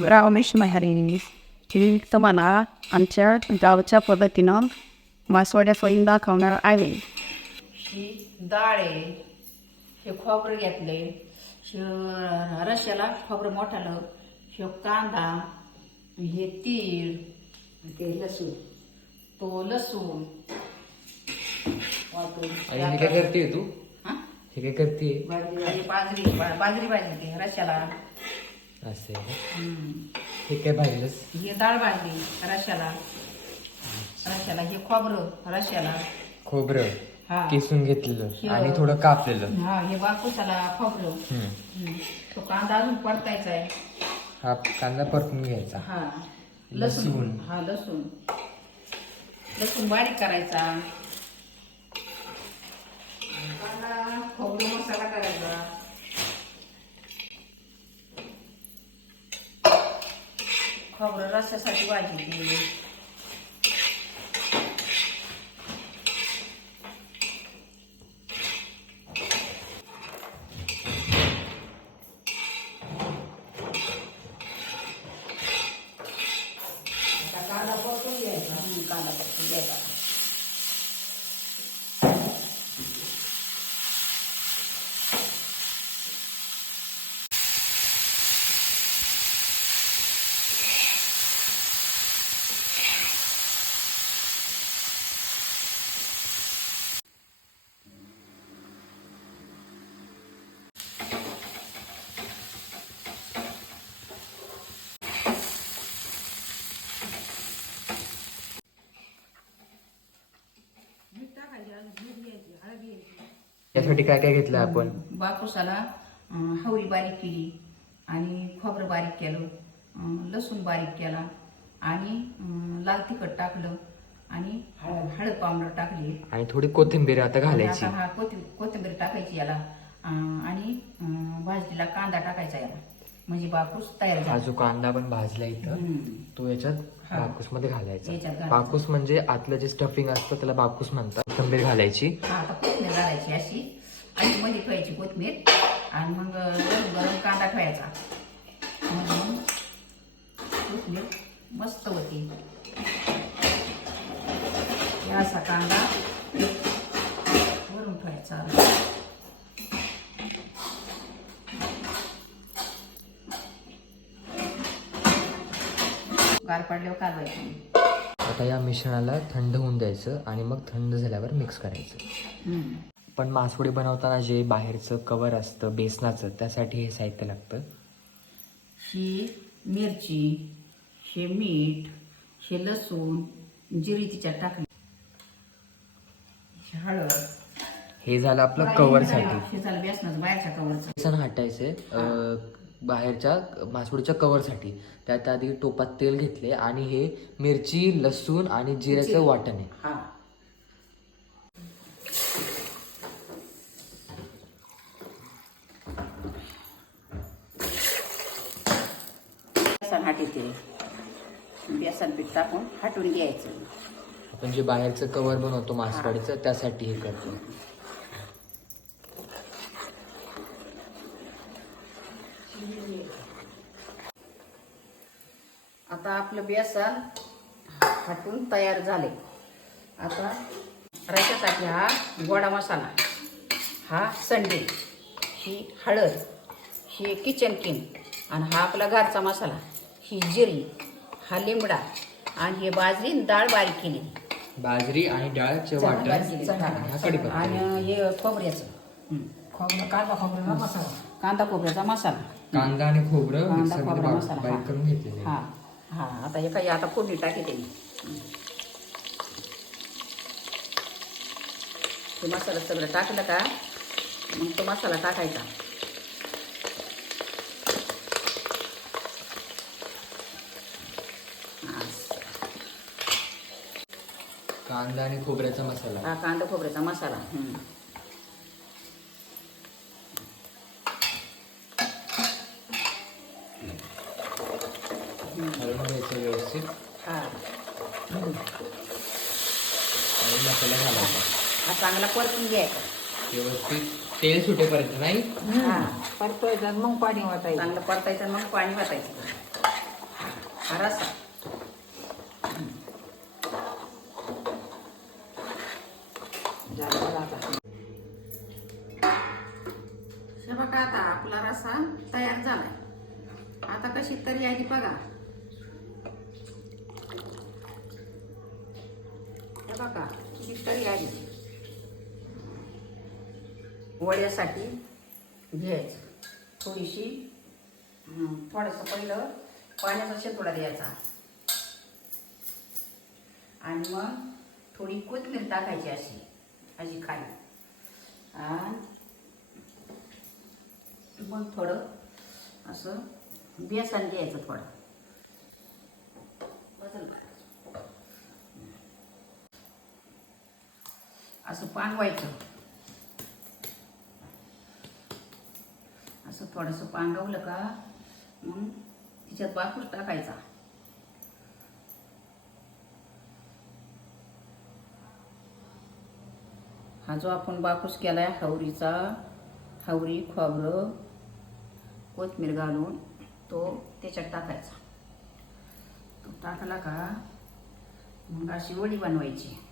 रामेश महारी ही तुम्हाला आमच्या गावच्या पद्धतीनं मासवड्या सोयी दाखवणार आहे ही डाळ आहे हे खोबरं घेतले रश्याला खोबरं मोठालं हे कांदा हे तीळ ते लसूण तो लसूण हे काय करते तू हा? हे काय करते बाजरी बाजरी भाजली ते रश्याला असे. हे काय भाजलंस हे डाळ भाजली रश्याला. रश्याला हे खोबरं रश्याला. खोबरं. हा. किसून घेतलेलं आणि थोडं कापलेलं. हा हे बाकुसाला खोबरं. हम्म. हम्म. तो कांदा अजून परतायचा आहे हा कांदा परतून घ्यायचा. हा. लसूण. लसूण. हा लसूण. लसूण बारीक करायचा. कांदा खोबरं मसाला करायचा. खोबरं रस्त्यासाठी भाजी आता कांदा परतून घ्यायचा हं, कांदा परतून घ्यायचा मीठ टाकायचे अजून मीठ घ्यायची हळद घ्यायची यासाठी काय काय घेतलं आपण? बाकुसाला अं, हवरी बारीक केली आणि खोबरं बारीक केलं लसूण बारीक केला आणि लाल तिखट टाकलं आणि हळद हळद पावडर टाकली. आणि थोडी कोथिंबीर आता घालायची. हा कोथिं कोथिंबीर टाकायची याला. आणि भाजलेला कांदा टाकायचा याला. म्हणजे बापूस तयार हा झाला जो कांदा आपण भाजला इथं. तो याच्यात हा. बाकूसमध्ये घालायचा. बाकूस म्हणजे आतलं जे स्टफिंग असतं त्याला बाकूस म्हणतात. कोथिंबीर घालायची. हा घालायची अशी. आणि मध्ये ठेवायची कोथिंबीर आणि मग गरम गरम कांदा ठेवायचा. म्हणून कोथिंबीर मस्त होती. असा कांदा वरून ठेवायचा. गार पडल्यावर कालवायची आता या मिश्रणाला थंड होऊन द्यायचं आणि मग थंड झाल्यावर मिक्स करायचं. पण मासवडी बनवताना जे बाहेरचं कवर असतं बेसनाचं त्यासाठी हे साहित्य लागतं? ही मिरची हे मीठ हे लसूण जिरी तिच्यात टाकली हे हळद. हे झालं आपलं कवरसाठी हे झालं बेसनाचं बाहेरच्या कवरचं बेसन हटायचे बाहेरच्या मासवडीच्या कवरसाठी त्यात आधी टोपात तेल घेतले आणि हे मिरची लसूण आणि जिऱ्याचं वाटण आहे. हा बेसन हाटीते बेसन पीठ टाकून हाटून घ्यायचं. आपण जे बाहेरचं कवर बनवतो मासवडीचं त्यासाठी हे करतो. आता आपलं बेसन हाटून तयार झाले. आता रशासाठी हा गोडा मसाला हा संडे ही हळद ही किचन किंग आणि हा आपला घरचा मसाला. ही जिरी हा लिमडा आणि हे बाजरी आणि डाळ बारीक केली बाजरी आणि डाळचे वाटण हा कढीपत्ता. आणि हे खोबऱ्याचं. खोबरं कांदा खोबऱ्याचा मसाला. कांदा खोबऱ्याचा मसाला. कांदा आणि खोबरं कांदा मिक्सरमध्ये खोबरा बा- मसाला बारीक हा. करून घेतलेले हा हा. आता हे काही आता फोडणी टाकी त्यांनी ते मसाला सगळं टाकलं का? मग तो मसाला टाकायचा. कांदा आणि खोबऱ्याचा मसाला. हा कांदा खोबऱ्याचा मसाला. हं. हलवून घ्यायचं व्यवस्थित. हा. आणि मसाला घालायचा. हा चांगला परतून घ्यायचा. व्यवस्थित. तेल सुटेपर्यंत नाही? हा. परतोय मग पाणी वाटायचं चांगलं परतायचं मग पाणी वाटायचं हा रसा झालं बघा आता. हे बघा आता आपला रसा तयार झालाय. आता कशी तरी आली बघा. हे बघा किती तरी आली. वड्यासाठी घ्यायचं. थोडीशी थोडंसं पहिलं पाण्याचा शेतोडा द्यायचा. आणि मग थोडी कोथिंबीर टाकायची अशी. अशी खाली. आणि मग थोडं असं बेसन द्यायचं थोडं. बदल असं पांगवायचं. असं थोडंसं पांगवलं का मग तिच्यात बाकूस टाकायचा. हा जो आपण बाकूस आहे हावरीचा हावरी खोबरं कोथमीर घालून तो त्याच्यात टाकायचा. तो टाकला का मग अशी वडी बनवायची.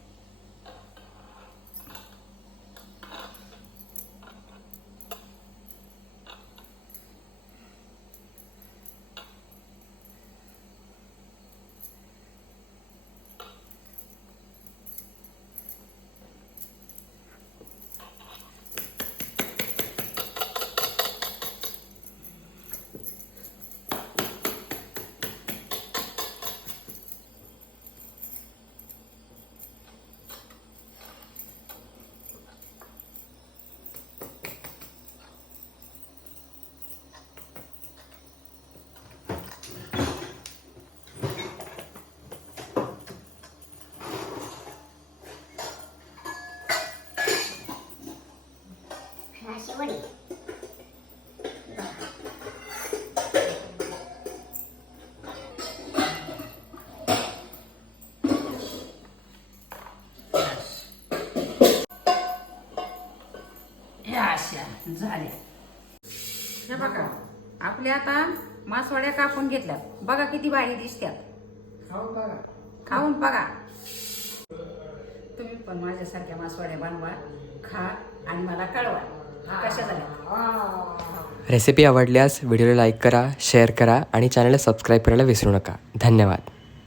झाल्या हे बघा आपल्या आता मासवड्या कापून घेतल्यात बघा किती भारी दिसत्यात खाऊन बघा. खाऊन बघा. तुम्ही पण माझ्यासारख्या मासवड्या बनवा खा आणि मला कळवा. कशा झाल्या? रेसिपी आवडल्यास व्हिडिओला लाईक करा शेअर करा आणि चॅनलला सबस्क्राईब करायला विसरू नका. धन्यवाद.